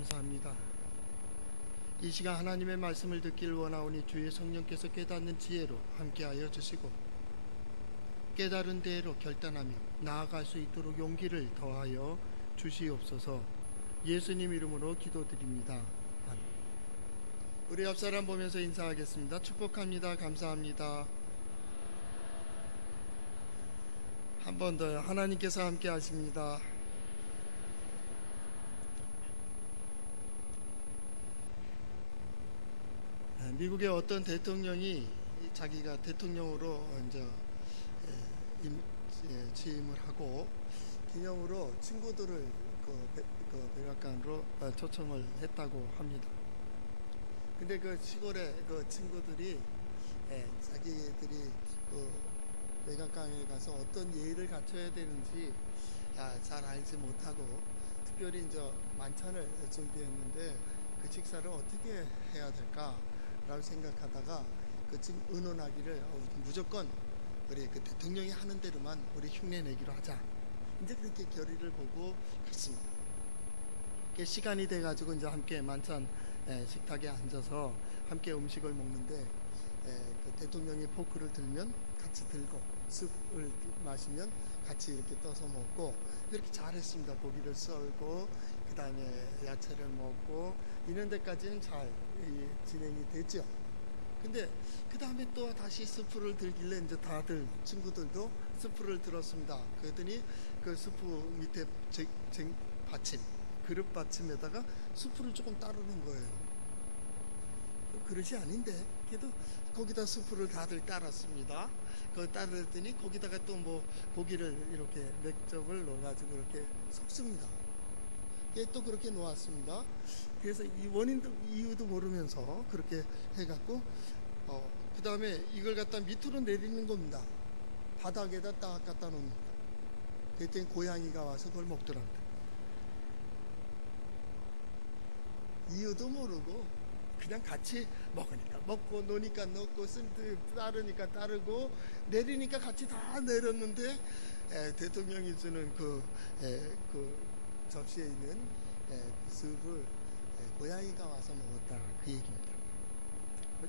감사합니다. 이 시간 하나님의 말씀을 듣길 원하오니 주의 성령께서 깨닫는 지혜로 함께하여 주시고 깨달은 대로 결단하며 나아갈 수 있도록 용기를 더하여 주시옵소서. 예수님 이름으로 기도드립니다. 아멘. 우리 옆 사람 보면서 인사하겠습니다. 축복합니다. 감사합니다. 한 번 더요. 하나님께서 함께 하십니다. 미국의 어떤 대통령이 자기가 대통령으로 이제 취임을 하고 기념으로 친구들을 백악관으로 초청을 했다고 합니다. 근데 그 시골의 그 친구들이 자기들이 백악관에 가서 어떤 예의를 갖춰야 되는지 잘 알지 못하고 특별히 이제 만찬을 준비했는데 그 식사를 어떻게 해야 될까? 라고 생각하다가 의논하기를 무조건 우리 그 대통령이 하는 대로만 우리 흉내 내기로 하자. 이제 그렇게 결의를 보고 갔습니다. 시간이 돼가지고 이제 함께 만찬 식탁에 앉아서 함께 음식을 먹는데 그 대통령이 포크를 들면 같이 들고 숲을 마시면 같이 이렇게 떠서 먹고 이렇게 잘했습니다. 고기를 썰고 그 다음에 야채를 먹고 이런 데까지는 잘 진행이 됐죠. 근데 그 다음에 또 다시 스프를 들길래 이제 다들 친구들도 스프를 들었습니다. 그랬더니 그 스프 밑에 받침, 그릇 받침에다가 스프를 조금 따르는 거예요. 그릇이 아닌데 그래도 거기다 스프를 다들 따랐습니다. 그걸 따르더니 거기다가 또 뭐 고기를 이렇게 맥접을 넣어가지고 이렇게 섞습니다. 또 그렇게 놓았습니다. 그래서 이 원인도 이유도 모르면서 그렇게 해갖고 그 다음에 이걸 갖다 밑으로 내리는 겁니다. 바닥에다 딱 갖다 놓습니다. 그랬더니 고양이가 와서 그걸 먹더랍니다. 이유도 모르고 그냥 같이 먹으니까 먹고 노니까 넣고 따르니까 따르고 내리니까 같이 다 내렸는데 대통령이 주는 그 접시에 있는 그 습을 고양이가 와서 먹었다, 그 얘기입니다.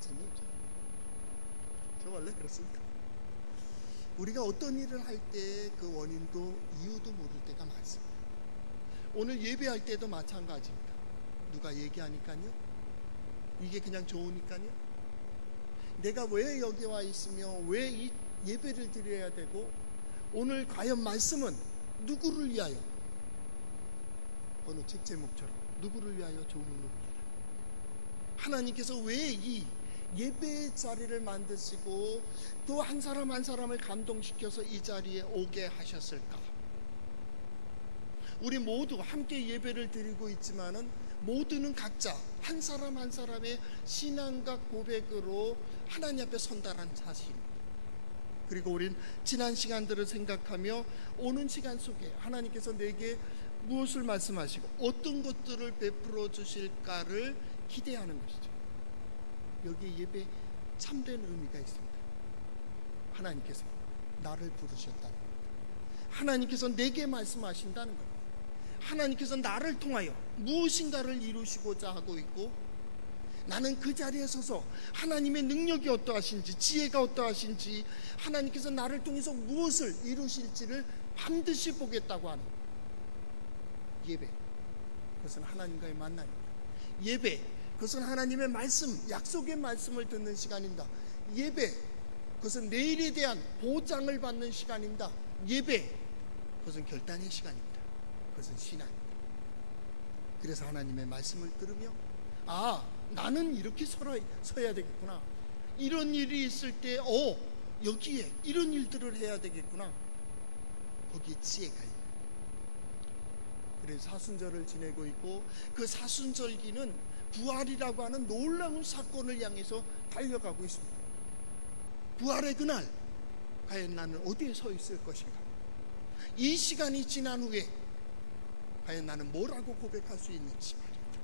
재미있죠? 저 원래 그렇습니다. 우리가 어떤 일을 할 때 그 원인도 이유도 모를 때가 많습니다. 오늘 예배할 때도 마찬가지입니다. 누가 얘기하니까요, 이게 그냥 좋으니까요, 내가 왜 여기 와 있으며 왜 이 예배를 드려야 되고 오늘 과연 말씀은 누구를 위하여, 어느 책 제목처럼 누구를 위하여 좋은 의미입니다. 하나님께서 왜 이 예배의 자리를 만드시고 또 한 사람 한 사람을 감동시켜서 이 자리에 오게 하셨을까? 우리 모두 함께 예배를 드리고 있지만은 모두는 각자 한 사람 한 사람의 신앙과 고백으로 하나님 앞에 선달한 사실입니다. 그리고 우린 지난 시간들을 생각하며 오는 시간 속에 하나님께서 내게 무엇을 말씀하시고 어떤 것들을 베풀어 주실까를 기대하는 것이죠. 여기에 예배 참된 의미가 있습니다. 하나님께서 나를 부르셨다는 것, 하나님께서 내게 말씀하신다는 것, 하나님께서 나를 통하여 무엇인가를 이루시고자 하고 있고 나는 그 자리에 서서 하나님의 능력이 어떠하신지, 지혜가 어떠하신지, 하나님께서 나를 통해서 무엇을 이루실지를 반드시 보겠다고 하는 예배, 그것은 하나님과의 만남입니다. 예배, 그것은 하나님의 말씀, 약속의 말씀을 듣는 시간입니다. 예배, 그것은 내일에 대한 보장을 받는 시간입니다. 예배, 그것은 결단의 시간입니다. 그것은 신앙입니다. 그래서 하나님의 말씀을 들으며 나는 이렇게 서야 되겠구나, 이런 일이 있을 때 여기에 이런 일들을 해야 되겠구나, 거기에 지혜가 있는, 그래서 사순절을 지내고 있고 그 사순절기는 부활이라고 하는 놀라운 사건을 향해서 달려가고 있습니다. 부활의 그날 과연 나는 어디에 서 있을 것인가? 이 시간이 지난 후에 과연 나는 뭐라고 고백할 수 있는지 말입니다.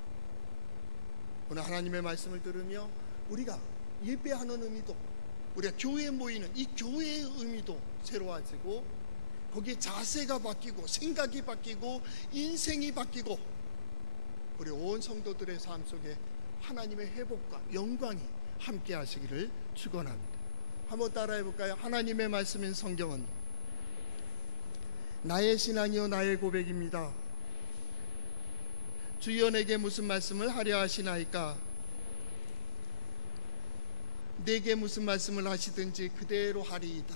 오늘 하나님의 말씀을 들으며 우리가 예배하는 의미도, 우리가 교회에 모이는 이 교회의 의미도 새로워지고 거기에 자세가 바뀌고 생각이 바뀌고 인생이 바뀌고 우리 온 성도들의 삶 속에 하나님의 회복과 영광이 함께 하시기를 축원합니다. 한번 따라해 볼까요? 하나님의 말씀인 성경은 나의 신앙이요 나의 고백입니다. 주여 내게 무슨 말씀을 하려 하시나이까? 내게 무슨 말씀을 하시든지 그대로 하리이다.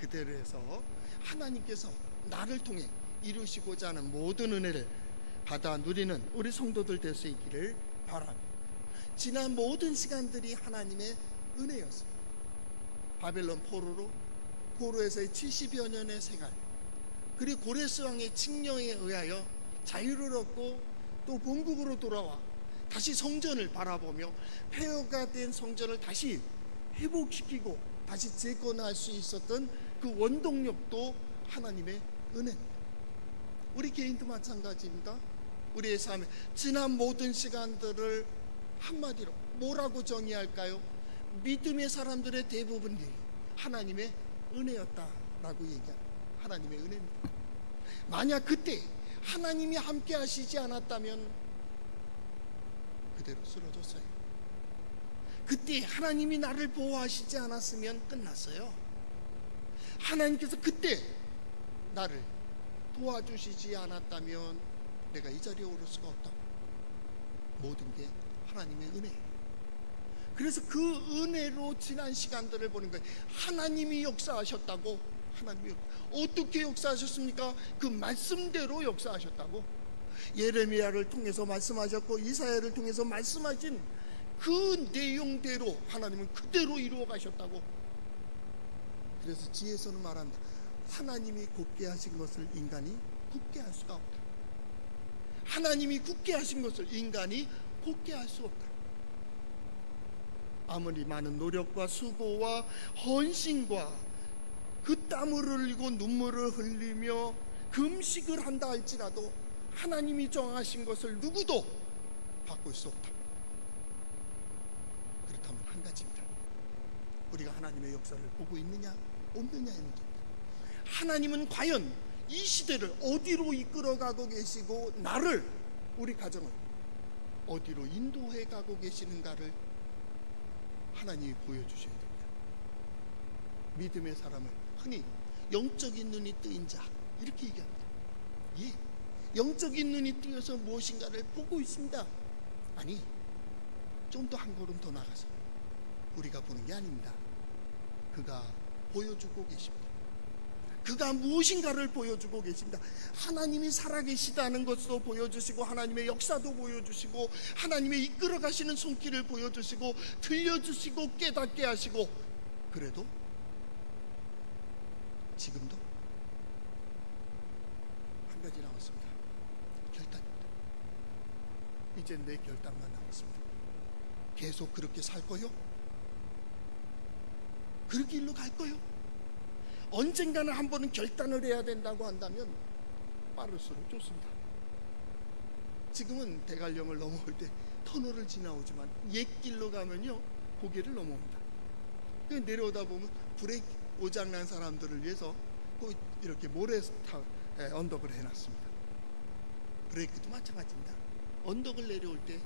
그대로 해서 하나님께서 나를 통해 이루시고자 하는 모든 은혜를 받아 누리는 우리 성도들 될 수 있기를 바랍니다. 지난 모든 시간들이 하나님의 은혜였습니다. 바벨론 포로에서의 70여 년의 생활, 그리고 고레스 왕의 칙령에 의하여 자유를 얻고 또 본국으로 돌아와 다시 성전을 바라보며 폐허가 된 성전을 다시 회복시키고 다시 재건할 수 있었던 그 원동력도 하나님의 은혜입니다. 우리 개인도 마찬가지입니다. 우리의 삶에 지난 모든 시간들을 한마디로 뭐라고 정의할까요? 믿음의 사람들의 대부분이 하나님의 은혜였다라고 얘기합니다. 하나님의 은혜입니다. 만약 그때 하나님이 함께 하시지 않았다면 그대로 쓰러졌어요. 그때 하나님이 나를 보호하시지 않았으면 끝났어요. 하나님께서 그때 나를 도와주시지 않았다면 내가 이 자리에 오를 수가 없다. 모든 게 하나님의 은혜예요. 그래서 그 은혜로 지난 시간들을 보는 거예요. 하나님이 역사하셨다고. 하나님이 어떻게 역사하셨습니까? 그 말씀대로 역사하셨다고. 예레미야를 통해서 말씀하셨고 이사야를 통해서 말씀하신 그 내용대로 하나님은 그대로 이루어 가셨다고. 그래서 지혜서는 말합니다. 하나님이 굳게 하신 것을 인간이 굳게 할 수가 없다. 하나님이 굳게 하신 것을 인간이 굳게 할 수 없다. 아무리 많은 노력과 수고와 헌신과 그 땀을 흘리고 눈물을 흘리며 금식을 한다 할지라도 하나님이 정하신 것을 누구도 바꿀 수 없다. 그렇다면 한 가지입니다. 우리가 하나님의 역사를 보고 있느냐 없느냐의 문제입니다. 하나님은 과연 이 시대를 어디로 이끌어가고 계시고 나를, 우리 가정을 어디로 인도해 가고 계시는가를 하나님이 보여주셔야 됩니다. 믿음의 사람을 흔히 영적인 눈이 뜨인 자 이렇게 얘기합니다. 영적인 눈이 뜨여서 무엇인가를 보고 있습니다. 아니, 좀 더 한 걸음 더 나가서 우리가 보는 게 아닙니다. 그가 보여주고 계십니다. 그가 무엇인가를 보여주고 계십니다. 하나님이 살아계시다는 것도 보여주시고 하나님의 역사도 보여주시고 하나님의 이끌어 가시는 손길을 보여주시고 들려주시고 깨닫게 하시고, 그래도 지금도 한 가지 남았습니다. 결단입니다. 이제 내 결단만 남았습니다. 계속 그렇게 살 거요? 그 길로 갈 거요? 언젠가는 한 번은 결단을 해야 된다고 한다면 빠를수록 좋습니다. 지금은 대관령을 넘어올 때 터널을 지나오지만 옛 길로 가면요 고개를 넘어옵니다. 내려오다 보면 브레이크 오장난 사람들을 위해서 꼭 이렇게 모래 언덕을 해놨습니다. 브레이크도 마찬가지입니다. 언덕을 내려올 때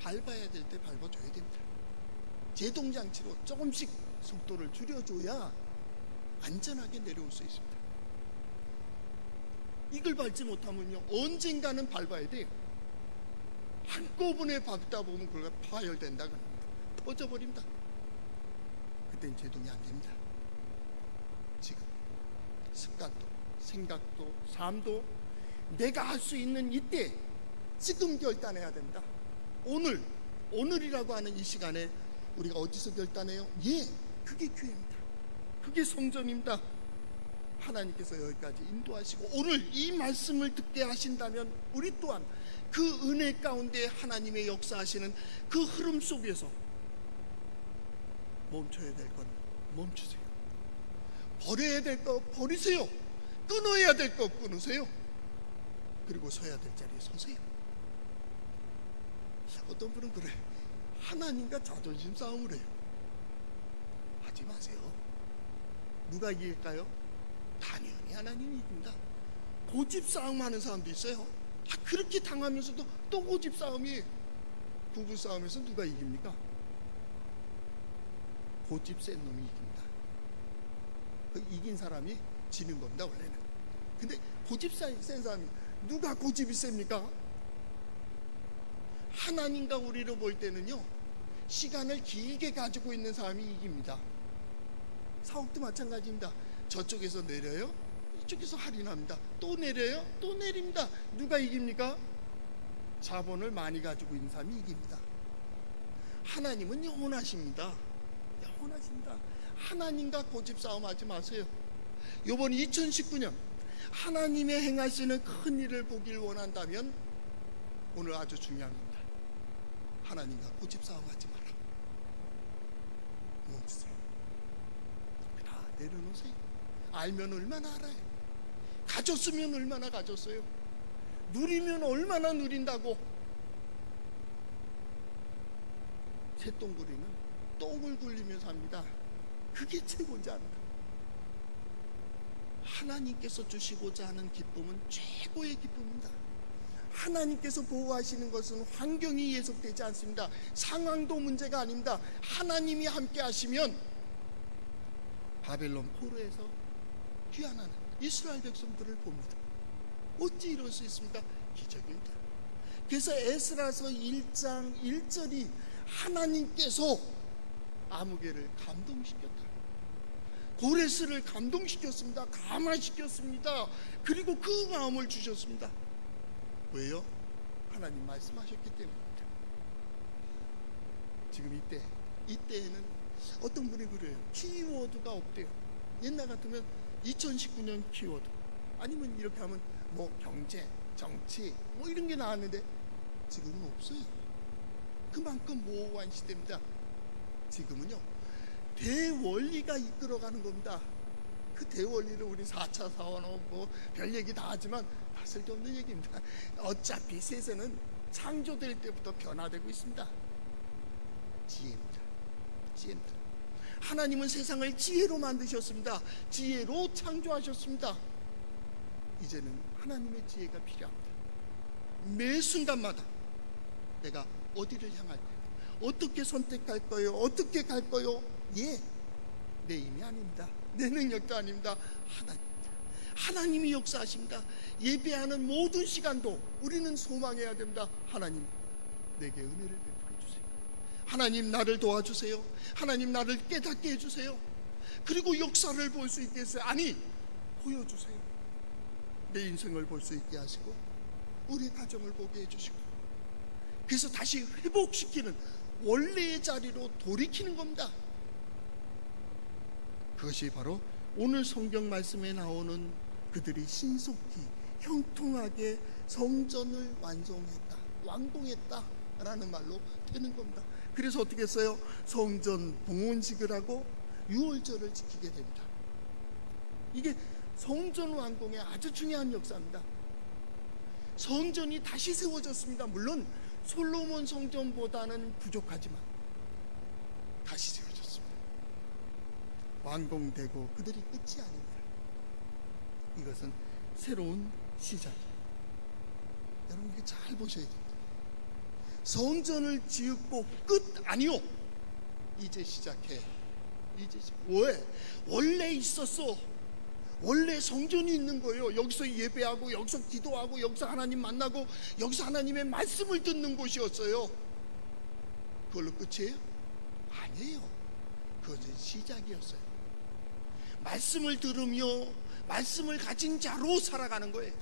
밟아야 될 때 밟아줘야 됩니다. 제동장치로 조금씩 속도를 줄여줘야 안전하게 내려올 수 있습니다. 이걸 밟지 못하면요 언젠가는 밟아야 돼요. 한꺼번에 밟다 보면 그걸 파열된다, 터져버립니다. 그땐 제동이 안 됩니다. 지금 습관도 생각도 삶도 내가 할 수 있는 이때 지금 결단해야 됩니다. 오늘이라고 하는 이 시간에 우리가 어디서 결단해요? 그게 교회입니다. 그게 성전입니다. 하나님께서 여기까지 인도하시고 오늘 이 말씀을 듣게 하신다면 우리 또한 그 은혜 가운데 하나님의 역사하시는 그 흐름 속에서 멈춰야 될 건 멈추세요. 버려야 될 거 버리세요. 끊어야 될 거 끊으세요. 그리고 서야 될 자리에 서세요. 어떤 분은 그래, 하나님과 자존심 싸움을 해요. 하지 마세요. 누가 이길까요? 당연히 하나님이 이깁니다. 고집 싸움하는 사람도 있어요. 그렇게 당하면서도 또 고집 싸움이. 부부 싸움에서 누가 이깁니까? 고집 센 놈이 이깁니다. 이긴 사람이 지는 겁니다, 원래는. 근데 고집 센 사람이, 누가 고집이 셉니까? 하나님과 우리로 볼 때는요, 시간을 길게 가지고 있는 사람이 이깁니다. 사업도 마찬가지입니다. 저쪽에서 내려요, 이쪽에서 할인합니다. 또 내려요, 또 내립니다. 누가 이깁니까? 자본을 많이 가지고 있는 사람이 이깁니다. 하나님은 영원하십니다. 영원하십니다. 하나님과 고집 싸움하지 마세요. 이번 2019년 하나님의 행하시는 큰 일을 보길 원한다면 오늘 아주 중요한 겁니다. 하나님과 고집 싸움하지 마라. 멈추세요. 다 내려놓으세요. 알면 얼마나 알아요. 가졌으면 얼마나 가졌어요. 누리면 얼마나 누린다고. 새똥구리는 똥을 굴리면서 합니다. 그게 최고인지 압니다. 하나님께서 주시고자 하는 기쁨은 최고의 기쁨입니다. 하나님께서 보호하시는 것은 환경이 예속되지 않습니다. 상황도 문제가 아닙니다. 하나님이 함께 하시면 바벨론 포로에서 귀환하는 이스라엘 백성들을 봅니다. 어찌 이럴 수 있습니까? 기적입니다. 그래서 에스라서 1장 1절이 하나님께서 아무개를 감동시켰다. 고레스를 감동시켰습니다. 감화시켰습니다. 그리고 그 마음을 주셨습니다. 왜요? 하나님 말씀하셨기 때문입니다. 지금 이때에는 어떤 분이 그래요. 키워드가 없대요. 옛날 같으면 2019년 키워드, 아니면 이렇게 하면 뭐 경제, 정치 뭐 이런 게 나왔는데 지금은 없어요. 그만큼 모호한 시대입니다. 지금은요, 대원리가 이끌어가는 겁니다. 그 대원리를 우리 4차 사원업 뭐 별 얘기 다 하지만 다 쓸데없는 얘기입니다. 어차피 세상은 창조될 때부터 변화되고 있습니다. 지혜입니다. 지혜입니다. 하나님은 세상을 지혜로 만드셨습니다. 지혜로 창조하셨습니다. 이제는 하나님의 지혜가 필요합니다. 매 순간마다 내가 어디를 향할 거예요? 어떻게 선택할 거예요? 어떻게 갈 거예요? 예, 내 힘이 아닙니다. 내 능력도 아닙니다. 하나님입니다. 하나님이 역사하십니다. 예배하는 모든 시간도 우리는 소망해야 됩니다. 하나님, 내게 은혜를 베풀어 주세요. 하나님, 나를 도와주세요. 하나님, 나를 깨닫게 해주세요. 그리고 역사를 볼 수 있게 해주세요. 아니, 보여주세요. 내 인생을 볼 수 있게 하시고 우리 가정을 보게 해주시고, 그래서 다시 회복시키는 원래의 자리로 돌이키는 겁니다. 그것이 바로 오늘 성경 말씀에 나오는 그들이 신속히 형통하게 성전을 완공했다 라는 말로 되는 겁니다. 그래서 어떻게 했어요? 성전 봉헌식을 하고 유월절을 지키게 됩니다. 이게 성전 완공의 아주 중요한 역사입니다. 성전이 다시 세워졌습니다. 물론 솔로몬 성전보다는 부족하지만 다시 세워졌습니다. 완공되고 그들이 끝이 아닙니다. 이것은 새로운 시작이에요. 여러분, 이게 잘 보셔야 됩니다. 성전을 지었고 끝 아니요. 이제 시작해. 왜? 원래 있었어. 원래 성전이 있는 거예요. 여기서 예배하고, 여기서 기도하고, 여기서 하나님 만나고, 여기서 하나님의 말씀을 듣는 곳이었어요. 그걸로 끝이에요? 아니에요. 그것은 시작이었어요. 말씀을 들으며 말씀을 가진 자로 살아가는 거예요.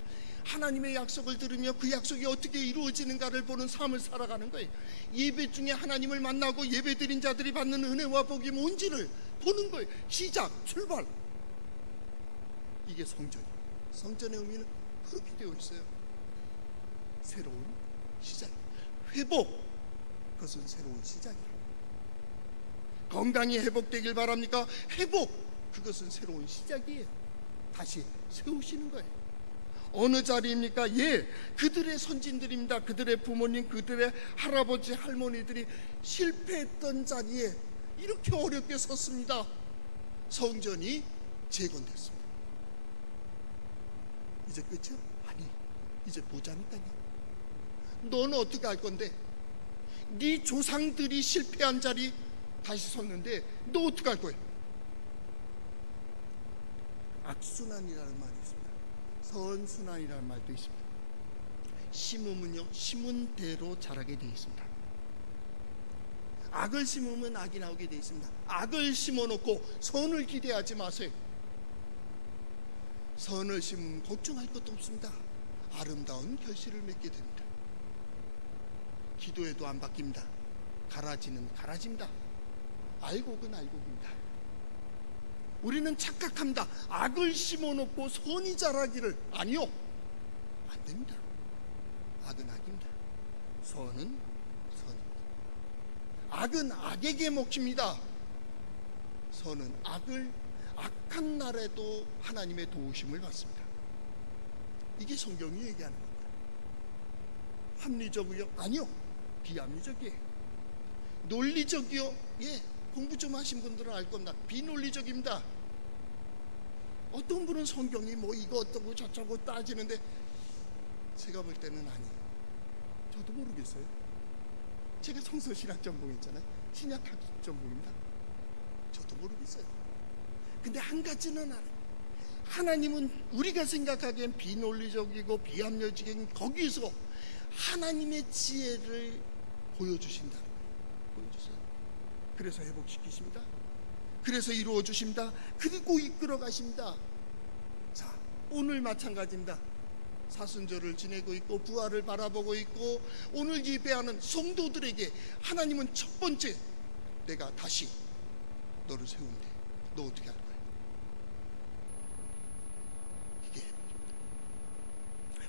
하나님의 약속을 들으며 그 약속이 어떻게 이루어지는가를 보는 삶을 살아가는 거예요. 예배 중에 하나님을 만나고 예배 드린 자들이 받는 은혜와 복이 뭔지를 보는 거예요. 시작, 출발. 이게 성전이에요. 성전의 의미는 그렇게 되어 있어요. 새로운 시작, 회복, 그것은 새로운 시작이에요. 건강이 회복되길 바랍니까? 회복, 그것은 새로운 시작이에요. 다시 세우시는 거예요. 어느 자리입니까? 예, 그들의 선진들입니다. 그들의 부모님, 그들의 할아버지, 할머니들이 실패했던 자리에 이렇게 어렵게 섰습니다. 성전이 재건됐습니다. 이제 끝이요? 아니, 이제 보자니까요. 너는 어떻게 할 건데? 네 조상들이 실패한 자리 다시 섰는데 너 어떻게 할 거야? 악순환이라는 말이 있습니다. 선순환이라는 말도 있습니다. 심으면요, 심은 대로 자라게 되어 있습니다. 악을 심으면 악이 나오게 되어 있습니다. 악을 심어놓고 선을 기대하지 마세요. 선을 심으면 걱정할 것도 없습니다. 아름다운 결실을 맺게 됩니다. 기도해도 안 바뀝니다. 가라지는 가라집니다. 알곡은 알곡입니다. 우리는 착각합니다. 악을 심어놓고 선이 자라기를. 아니요, 안 됩니다. 악은 악입니다. 선은 선입니다. 악은 악에게 먹힙니다. 선은 악한 날에도 하나님의 도우심을 받습니다. 이게 성경이 얘기하는 겁니다. 합리적이요? 아니요, 비합리적이에요. 논리적이요? 예, 공부 좀 하신 분들은 알 겁니다. 비논리적입니다. 어떤 분은 성경이 뭐 이거 어떠고 저쩌고 따지는데 제가 볼 때는 아니에요. 저도 모르겠어요. 제가 성서신학 전공했잖아요. 신약학 전공입니다. 저도 모르겠어요. 근데 한 가지는 알아요. 하나님은 우리가 생각하기엔 비논리적이고 비합리적인 거기서 하나님의 지혜를 보여주신다. 보여주세요. 그래서 회복시키십니다. 그래서 이루어 주십니다. 그리고 이끌어 가십니다. 자, 오늘 마찬가지입니다. 사순절을 지내고 있고 부활을 바라보고 있고 오늘 예배하는 성도들에게 하나님은 첫 번째, 내가 다시 너를 세운대. 너 어떻게 할 거야? 이게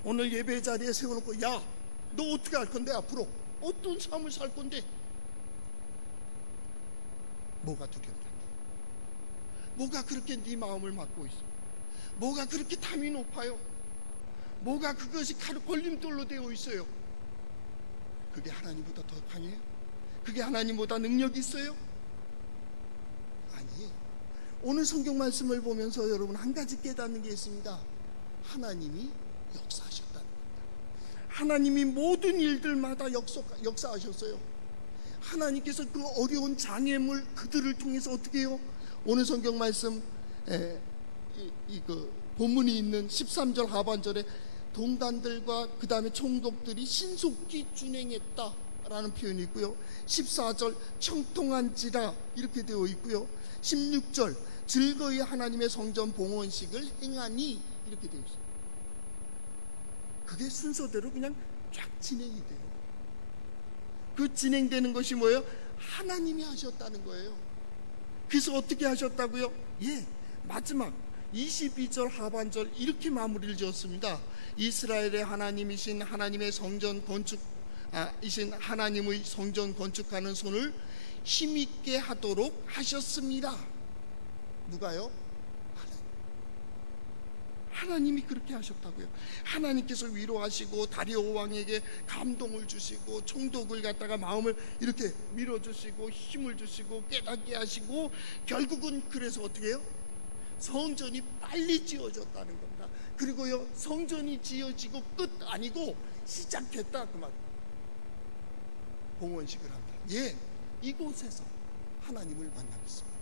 오늘 예배 자리에 세워놓고, 야, 너 어떻게 할 건데? 앞으로 어떤 삶을 살 건데? 뭐가 두렵냐? 뭐가 그렇게 네 마음을 막고 있어? 뭐가 그렇게 탐이 높아요? 뭐가 그것이 걸림돌로 되어 있어요? 그게 하나님보다 더 강해요? 그게 하나님보다 능력이 있어요? 아니에요. 오늘 성경 말씀을 보면서 여러분 한 가지 깨닫는 게 있습니다. 하나님이 역사하셨다는 겁니다. 하나님이 모든 일들마다 역사하셨어요. 하나님께서 그 어려운 장애물 그들을 통해서 어떻게 해요? 오늘 성경 말씀 그 본문이 있는 13절 하반절에 동단들과 그 다음에 총독들이 신속히 준행했다라는 표현이 있고요. 14절 청통한지라 이렇게 되어 있고요. 16절 즐거이 하나님의 성전 봉헌식을 행하니 이렇게 되어 있어요. 그게 순서대로 그냥 쫙 진행이 돼요. 그 진행되는 것이 뭐예요? 하나님이 하셨다는 거예요. 그래서 어떻게 하셨다고요? 예, 마지막 22절 하반절 이렇게 마무리를 지었습니다. 이스라엘의 하나님이신 하나님의 성전 건축이신 하나님의 성전 건축하는 손을 힘있게 하도록 하셨습니다. 누가요? 하나님이 그렇게 하셨다고요. 하나님께서 위로하시고 다리오 왕에게 감동을 주시고 총독을 갖다가 마음을 이렇게 밀어주시고 힘을 주시고 깨닫게 하시고 결국은 그래서 어떻게 해요? 성전이 빨리 지어졌다는 겁니다. 그리고요, 성전이 지어지고 끝 아니고 시작했다 그 말. 봉헌식을 합니다. 예, 이곳에서 하나님을 만나겠습니다.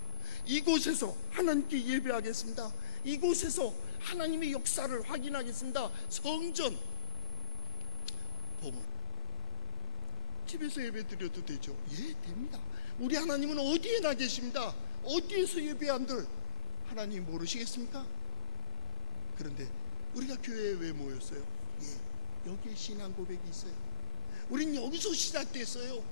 이곳에서 하나님께 예배하겠습니다. 이곳에서 하나님의 역사를 확인하겠습니다. 성전 봉헌. 집에서 예배 드려도 되죠? 예, 됩니다. 우리 하나님은 어디에나 계십니다. 어디에서 예배한들 하나님 모르시겠습니까? 그런데 우리가 교회에 왜 모였어요? 예, 여기에 신앙 고백이 있어요. 우린 여기서 시작됐어요.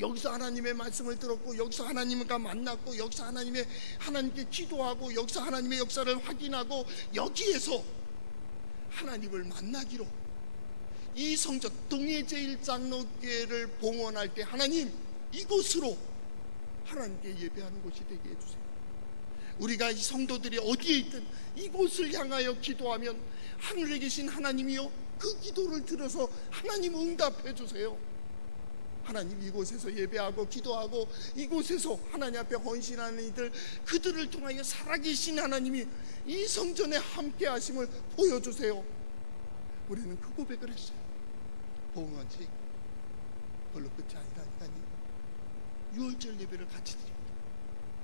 여기서 하나님의 말씀을 들었고, 여기서 하나님과 만났고, 여기서 하나님께 기도하고, 여기서 하나님의 역사를 확인하고, 여기에서 하나님을 만나기로 이 성전 동해 제1장로교회를 봉헌할 때 하나님 이곳으로 하나님께 예배하는 곳이 되게 해주세요. 우리가 이 성도들이 어디에 있든 이곳을 향하여 기도하면 하늘에 계신 하나님이요, 그 기도를 들어서 하나님 응답해 주세요. 하나님 이곳에서 예배하고 기도하고 이곳에서 하나님 앞에 헌신하는 이들, 그들을 통하여 살아계신 하나님이 이 성전에 함께 하심을 보여주세요. 우리는 그 고백을 했어요. 봉헌식 별로 끝이 아니라니까요. 6월절 예배를 같이 드립니다.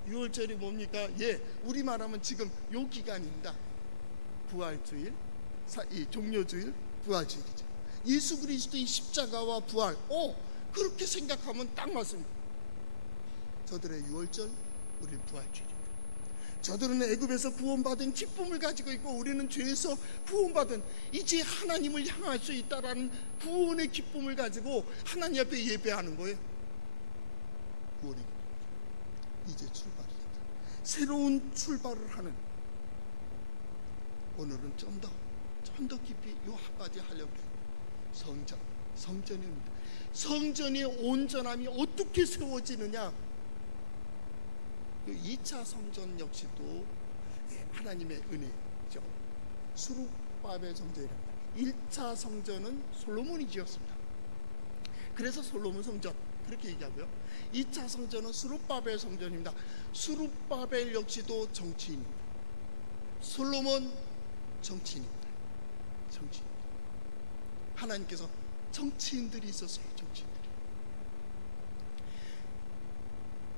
6월절이 뭡니까? 우리 말하면 지금 요 기간입니다. 부활주일, 종료주일, 부활주일이죠. 예수 그리스도의 십자가와 부활, 그렇게 생각하면 딱 맞습니다. 저들의 6월절, 우리는 부활주일입니다. 저들은 애굽에서 구원받은 기쁨을 가지고 있고, 우리는 죄에서 구원받은 이제 하나님을 향할 수 있다라는 구원의 기쁨을 가지고 하나님 앞에 예배하는 거예요. 구원의 기쁨. 이제 출발이다. 새로운 출발을 하는. 오늘은 좀 더 깊이 요 한마디 하려고 해요. 성전입니다. 성전의 온전함이 어떻게 세워지느냐? 2차 성전 역시도 하나님의 은혜죠. 수룹바벨 성전이랍니다. 1차 성전은 솔로몬이 지었습니다. 그래서 솔로몬 성전 그렇게 얘기하고요. 2차 성전은 수룹바벨 성전입니다. 수룹바벨 역시도 정치인입니다. 솔로몬 정치인입니다. 정치인. 하나님께서 정치인들이 있었어요. 정치인들이.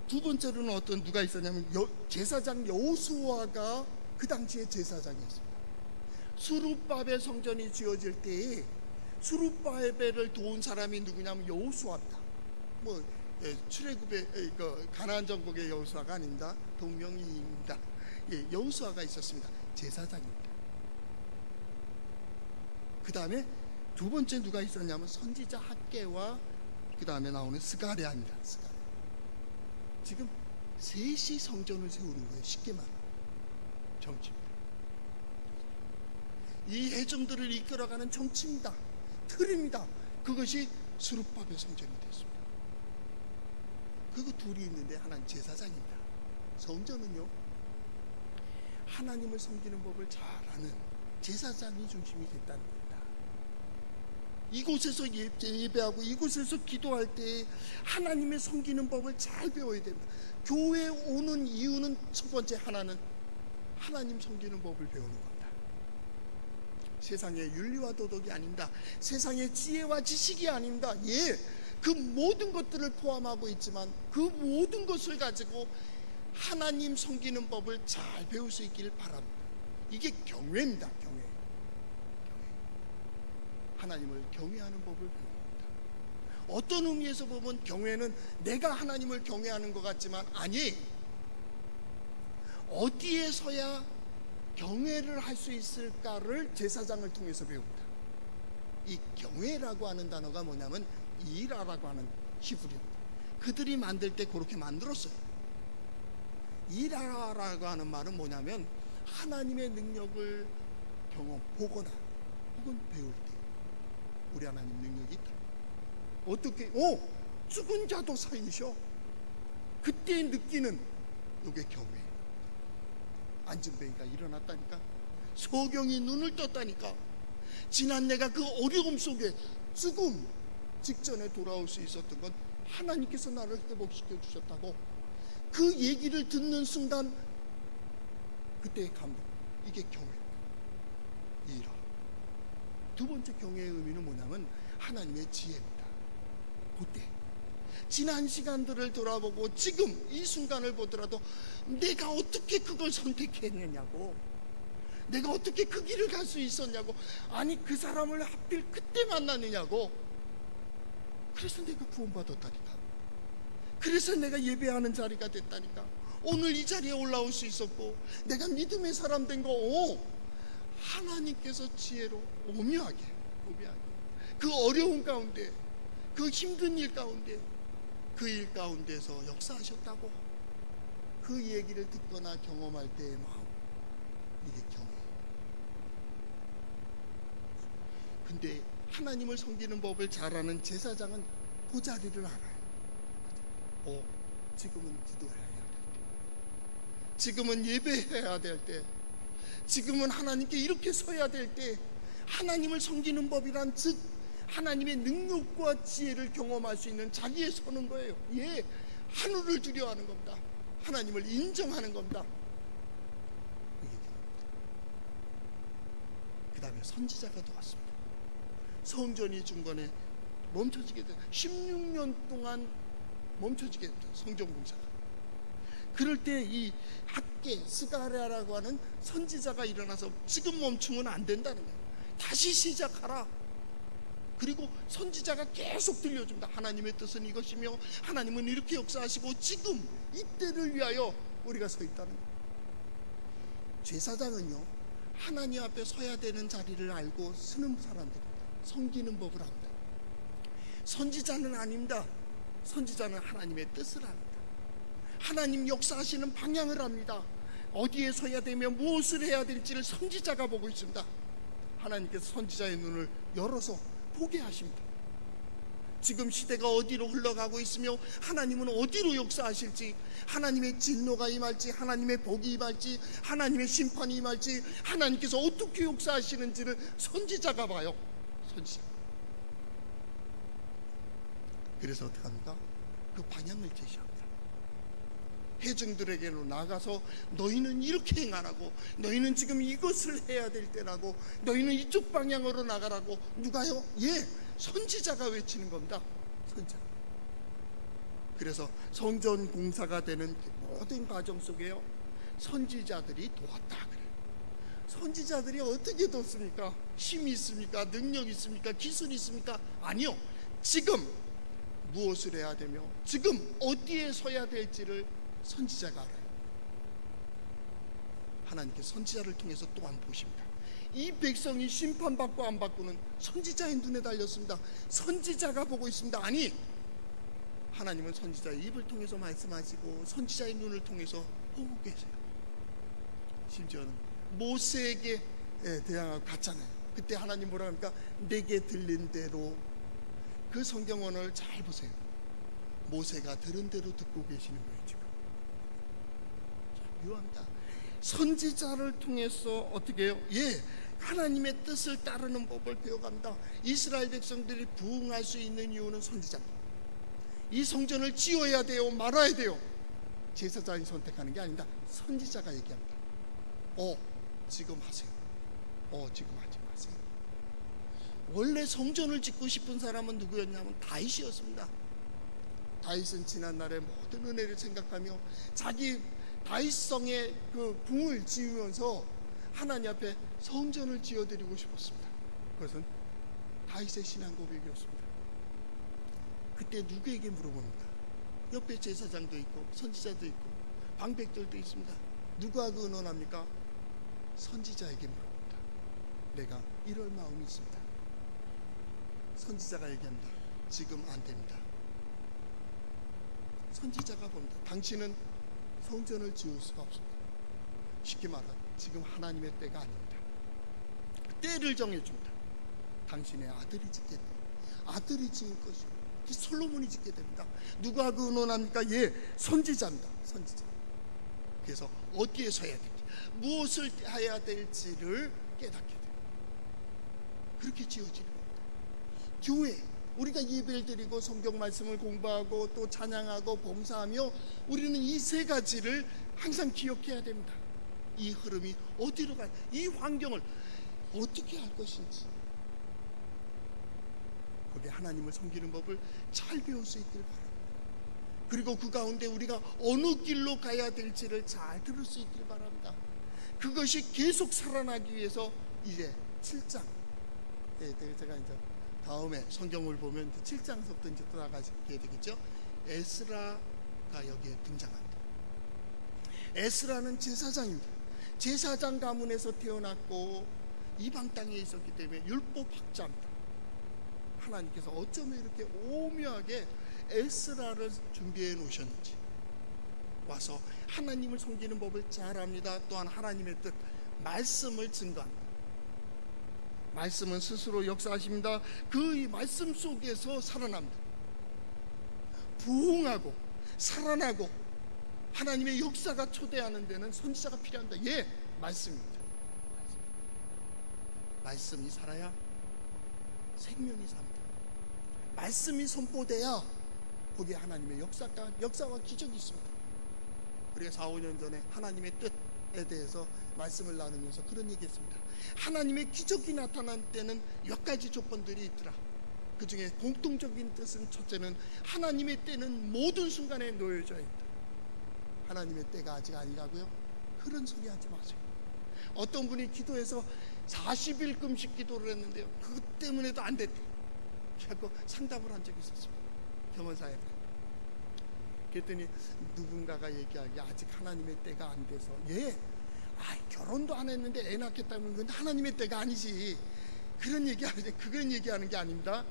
두 번째로는 누가 있었냐면 제사장 여호수아가 그 당시에 제사장이었습니다. 수룹바벨 성전이 지어질 때에 수룹바벨을 도운 사람이 누구냐면 여호수아입니다. 출애굽의 가나안 정복의 여호수아가 아닙니다. 동명이인입니다. 여호수아가 있었습니다. 제사장입니다. 그 다음에 두 번째 누가 있었냐면 선지자 학개와 그 다음에 나오는 스가랴입니다. 지금 셋이 성전을 세우는 거예요. 쉽게 말하면 정치입니다. 이 회중들을 이끌어가는 정치입니다. 틀입니다. 그것이 수룹바벨 성전이 됐습니다. 그거 둘이 있는데 하나는 제사장입니다. 성전은요, 하나님을 섬기는 법을 잘 아는 제사장이 중심이 됐다는 겁니다. 이곳에서 예배하고 이곳에서 기도할 때 하나님의 섬기는 법을 잘 배워야 됩니다. 교회에 오는 이유는 첫 번째 하나는 하나님 섬기는 법을 배우는 겁니다. 세상의 윤리와 도덕이 아닙니다. 세상의 지혜와 지식이 아닙니다. 그 모든 것들을 포함하고 있지만 그 모든 것을 가지고 하나님 섬기는 법을 잘 배울 수 있기를 바랍니다. 이게 경외입니다. 경외. 하나님을 경외하는 법을 배웁니다. 어떤 의미에서 보면 경외는 내가 하나님을 경외하는 것 같지만 아니, 어디에서야 경외를 할 수 있을까를 제사장을 통해서 배웁니다. 이 경외라고 하는 단어가 뭐냐면 이라라고 하는 히브리입니다. 그들이 만들 때 그렇게 만들었어요. 이라라고 하는 말은 뭐냐면 하나님의 능력을 보거나 혹은 배울 때 우리 하나님 능력이 있다. 어떻게? 죽은 자도 살리셔. 그때 느끼는 이게 경외. 안전뱅이가 일어났다니까. 소경이 눈을 떴다니까. 지난 내가 그 어려움 속에 죽음 직전에 돌아올 수 있었던 건 하나님께서 나를 회복시켜 주셨다고. 그 얘기를 듣는 순간 그때의 감동. 이게 경외. 이라. 두 번째 경외의 의미는 뭐냐면 하나님의 지혜입니다. 그때 지난 시간들을 돌아보고 지금 이 순간을 보더라도 내가 어떻게 그걸 선택했느냐고, 내가 어떻게 그 길을 갈 수 있었냐고, 아니 그 사람을 하필 그때 만났느냐고. 그래서 내가 구원받았다니까. 그래서 내가 예배하는 자리가 됐다니까. 오늘 이 자리에 올라올 수 있었고 내가 믿음의 사람 된 거 하나님께서 지혜로 오묘하게 그 어려운 가운데, 그 힘든 일 가운데, 그 일 가운데서 역사하셨다고. 그 얘기를 듣거나 경험할 때의 마음, 이게 경외. 근데 하나님을 섬기는 법을 잘 아는 제사장은 그 자리를 알아요. 지금은 기도해야 될 때, 지금은 예배해야 될 때, 지금은 하나님께 이렇게 서야 될 때, 하나님을 섬기는 법이란 즉 하나님의 능력과 지혜를 경험할 수 있는 자리에 서는 거예요. 하늘을 두려워하는 겁니다. 하나님을 인정하는 겁니다. 그 다음에 선지자가 또 왔습니다. 성전이 중간에 멈춰지게 돼. 16년 동안 멈춰지게 됐죠, 성전 공사가. 그럴 때 이 학계 스가랴라고 하는 선지자가 일어나서 지금 멈추면 안 된다는 거예요. 다시 시작하라. 그리고 선지자가 계속 들려줍니다. 하나님의 뜻은 이것이며 하나님은 이렇게 역사하시고 지금 이때를 위하여 우리가 서 있다는 거예요. 제사장은요, 하나님 앞에 서야 되는 자리를 알고 서는 사람들입니다. 섬기는 법을 합니다. 선지자는 아닙니다. 선지자는 하나님의 뜻을 합니다. 하나님 역사하시는 방향을 합니다. 어디에 서야 되며 무엇을 해야 될지를 선지자가 보고 있습니다. 하나님께서 선지자의 눈을 열어서 보게 하십니다. 지금 시대가 어디로 흘러가고 있으며 하나님은 어디로 역사하실지, 하나님의 진노가 임할지, 하나님의 복이 임할지, 하나님의 심판이 임할지, 하나님께서 어떻게 역사하시는지를 선지자가 봐요. 선지자. 그래서 어떻게 합니까? 그 방향을 제시합니다. 회중들에게로 나가서 너희는 이렇게 행하라고, 너희는 지금 이것을 해야 될 때라고, 너희는 이쪽 방향으로 나가라고. 누가요? 예, 선지자가 외치는 겁니다. 선지자. 그래서 성전 공사가 되는 모든 과정 속에요, 선지자들이 도왔다 그래요. 선지자들이 어떻게 돕습니까? 힘이 있습니까? 능력이 있습니까? 기술이 있습니까? 아니요. 지금 무엇을 해야 되며 지금 어디에 서야 될지를 선지자가 알아요. 하나님께서 선지자를 통해서 또한 보십니다. 이 백성이 심판받고 안 받고는 선지자의 눈에 달렸습니다. 선지자가 보고 있습니다. 아니, 하나님은 선지자의 입을 통해서 말씀하시고 선지자의 눈을 통해서 보고 계세요. 심지어는 모세에게 대항하고 갔잖아요. 그때 하나님 뭐라 합니까? 내게 들린 대로. 그 성경원을 잘 보세요. 모세가 들은 대로 듣고 계시는 거예요. 지금 묘합니다. 선지자를 통해서 어떻게 해요? 예, 하나님의 뜻을 따르는 법을 배워갑니다. 이스라엘 백성들이 부흥할 수 있는 이유는 선지자입니다. 이 성전을 지어야 돼요, 말아야 돼요. 제사장이 선택하는 게 아닙니다. 선지자가 얘기합니다. 지금 하세요. 지금 하지 마세요. 원래 성전을 짓고 싶은 사람은 누구였냐면 다윗이었습니다. 다윗은 지난날의 모든 은혜를 생각하며 자기 다윗성의 그 궁을 지으면서 하나님 앞에 성전을 지어드리고 싶었습니다. 그것은 다윗의 신앙 고백이었습니다. 그때 누구에게 물어봅니까? 옆에 제사장도 있고 선지자도 있고 방백들도 있습니다. 누구하고 의논합니까? 선지자에게 물어봅니다. 내가 이럴 마음이 있습니다. 선지자가 얘기합니다. 지금 안 됩니다. 선지자가 봅니다. 당신은 성전을 지을 수가 없습니다. 쉽게 말하면 지금 하나님의 때가 아닙니다. 때를 정해줍니다. 당신의 아들이 짓게 됩니다. 아들이 지을 것이고 솔로몬이 짓게 됩니다. 누구하고 의논합니까? 예, 선지자입니다. 선지자. 그래서 어디에 서야 될지, 무엇을 해야 될지를 깨닫게 됩니다. 그렇게 지어지는 겁니다. 교회, 우리가 예배를 드리고 성경 말씀을 공부하고 또 찬양하고 봉사하며 우리는 이 세 가지를 항상 기억해야 됩니다. 이 흐름이 어디로 가, 이 환경을 어떻게 할 것인지, 거기에 하나님을 섬기는 법을 잘 배울 수 있길 바랍니다. 그리고 그 가운데 우리가 어느 길로 가야 될지를 잘 들을 수 있길 바랍니다. 그것이 계속 살아나기 위해서 이제 7장, 제가 이제 다음에 성경을 보면 7장서부터 이제 또 나가게 되겠죠. 에스라가 여기에 등장합니다. 에스라는 제사장입니다. 제사장 가문에서 태어났고 이방 땅에 있었기 때문에 율법학자입니다. 하나님께서 어쩌면 이렇게 오묘하게 에스라를 준비해 놓으셨는지, 와서 하나님을 섬기는 법을 잘 압니다. 또한 하나님의 뜻, 말씀을 증거합니다. 말씀은 스스로 역사하십니다. 그 말씀 속에서 살아납니다. 부흥하고 살아나고 하나님의 역사가 초대하는 데는 선지자가 필요합니다. 예, 말씀입니다. 말씀이 살아야 생명이 삽니다. 말씀이 선포돼야 거기에 하나님의 역사와 기적이 있습니다. 우리가 4, 5년 전에 하나님의 뜻에 대해서 말씀을 나누면서 그런 얘기했습니다. 하나님의 기적이 나타난 때는 몇 가지 조건들이 있더라. 그 중에 공통적인 뜻은, 첫째는 하나님의 때는 모든 순간에 놓여져 있다. 하나님의 때가 아직 아니라고요? 그런 소리 하지 마세요. 어떤 분이 기도해서 40일 금식 기도를 했는데요, 그것 때문에도 안 됐다. 그래서 상담을 한 적이 있었습니다. 병원사에. 그랬더니 누군가가 얘기하기에 아직 하나님의 때가 안 돼서, 결혼도 안 했는데 애 낳겠다면 그건 하나님의 때가 아니지, 그런 얘기하는데, 그건 얘기하는 게 아닙니다.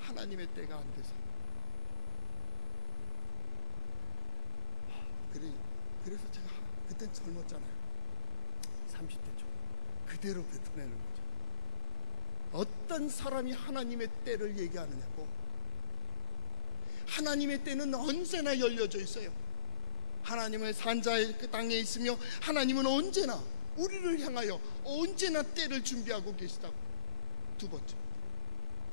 하나님의 때가 안 돼서. 그래서 제가 그땐 젊었잖아요. 30대 초. 그대로 뱉어내는 거죠. 어떤 사람이 하나님의 때를 얘기하느냐고. 하나님의 때는 언제나 열려져 있어요. 하나님은 산자의 그 땅에 있으며 하나님은 언제나 우리를 향하여 언제나 때를 준비하고 계시다고. 두 번째,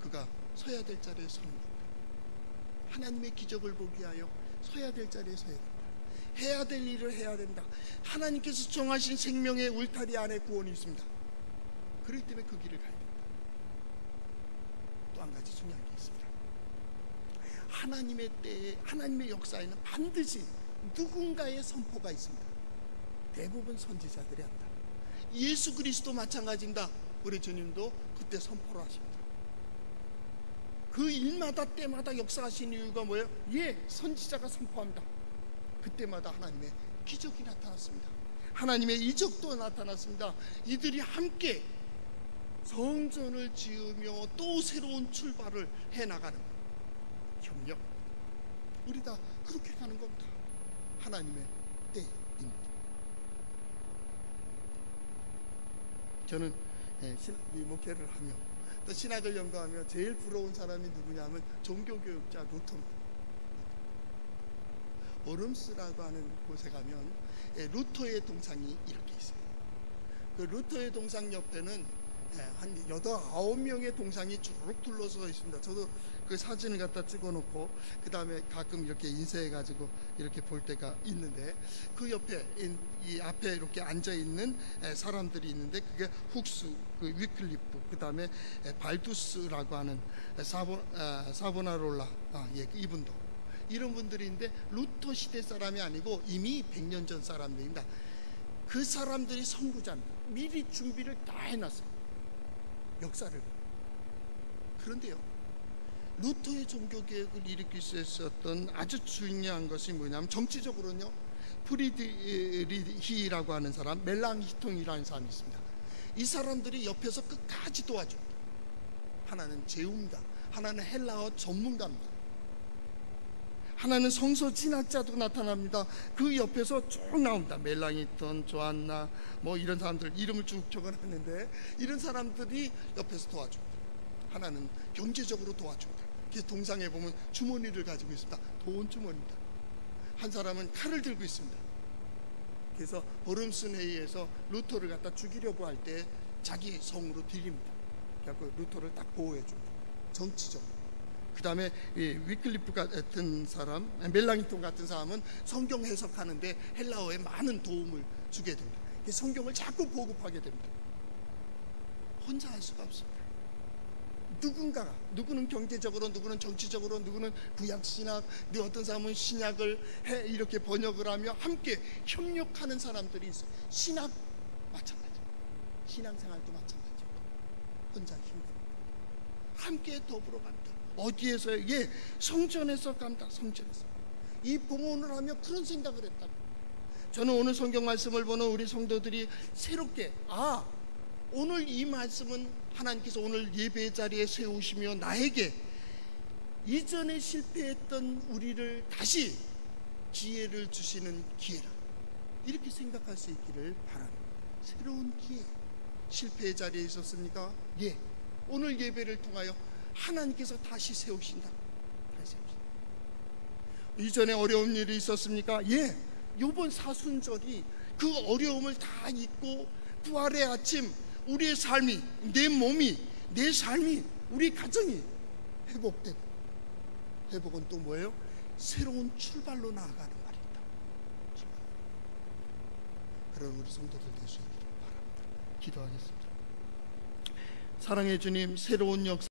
그가 서야 될 자리에 서는 겁니다. 하나님의 기적을 보기 위하여 서야 될 자리에 서야 된다. 해야 될 일을 해야 된다. 하나님께서 정하신 생명의 울타리 안에 구원이 있습니다. 그렇기 때문에 그 길을 가야 된다. 또 한 가지 중요한 게 있습니다. 하나님의 때에, 하나님의 역사에는 반드시 누군가의 선포가 있습니다. 대부분 선지자들이 한다. 예수 그리스도 마찬가지입니다. 우리 주님도 그때 선포를 하십니다. 그 일마다 때마다 역사하신 이유가 뭐예요? 선지자가 선포합니다. 그때마다 하나님의 기적이 나타났습니다. 하나님의 이적도 나타났습니다. 이들이 함께 성전을 지으며 또 새로운 출발을 해나가는 협력. 우리 다 그렇게 가는 겁니다. 하나님의 때입니다. 저는 목회를 하며 또 신학을 연구하며 제일 부러운 사람이 누구냐면 종교교육자 루터입니다. 오름스라고 하는 곳에 가면 루터의 동상이 이렇게 있어요. 그 루터의 동상 옆에는 한 8, 9명의 동상이 쭉 둘러서 있습니다. 저도 그 사진을 갖다 찍어놓고 그 다음에 가끔 이렇게 인쇄해가지고 이렇게 볼 때가 있는데, 그 옆에 이 앞에 이렇게 앉아있는 사람들이 있는데, 그게 훅스, 그 위클리프, 그 다음에 발두스라고 하는 사보나롤라, 이분도 이런 분들인데, 루터 시대 사람이 아니고 이미 100년 전 사람들입니다. 그 사람들이 선구자입니다. 미리 준비를 다 해놨어요. 역사를. 그런데요, 루터의 종교개혁을 일으킬 수 있었던 아주 중요한 것이 뭐냐면, 정치적으로는요, 프리드리히라고 하는 사람, 멜랑히통이라는 사람이 있습니다. 이 사람들이 옆에서 끝까지 도와줍니다. 하나는 제후입니다. 하나는 헬라어 전문가입니다. 하나는 성서 진학자도 나타납니다. 그 옆에서 쭉 나옵니다. 멜랑히톤, 조안나, 이런 사람들 이름을 쭉 적어놨는데, 이런 사람들이 옆에서 도와줍니다. 하나는 경제적으로 도와줍니다. 그래서 동상에 보면 주머니를 가지고 있습니다. 돈 주머니입니다. 한 사람은 칼을 들고 있습니다. 그래서 보름슨 회의에서 루터를 갖다 죽이려고 할 때 자기 성으로 드립니다. 그래서 루터를 딱 보호해 줍니다. 정치적으로. 그 다음에 위클리프 같은 사람, 멜랑히톤 같은 사람은 성경 해석하는데 헬라어에 많은 도움을 주게 됩니다. 성경을 자꾸 보급하게 됩니다. 혼자 할 수가 없습니다. 누구는 경제적으로, 누구는 정치적으로, 누구는 구약신학, 어떤 사람은 신약을 이렇게 번역을 하며 함께 협력하는 사람들이 있어요. 신학 마찬가지, 신앙생활도 마찬가지고 혼자 힘들어요. 함께 더불어 갑니다. 어디에서요? 성전에서 간다. 성전에서. 이 봉헌을 하며 그런 생각을 했다. 저는 오늘 성경 말씀을 보는 우리 성도들이 새롭게, 오늘 이 말씀은 하나님께서 오늘 예배 자리에 세우시며 나에게 이전에 실패했던 우리를 다시 기회를 주시는 기회라, 이렇게 생각할 수 있기를 바랍니다. 새로운 기회. 실패의 자리에 있었습니까? 오늘 예배를 통하여 하나님께서 다시 세우신다. 다시 세우신다. 이전에 어려운 일이 있었습니까? 요번 사순절이 그 어려움을 다 잊고 부활의 아침, 우리의 삶이, 내 몸이, 내 삶이, 우리 가정이 회복되고, 회복은 또 뭐예요? 새로운 출발로 나아가는 말입니다. 그런 우리 성도들 될 수 있기를 바랍니다. 기도하겠습니다. 사랑의 주님, 새로운 역사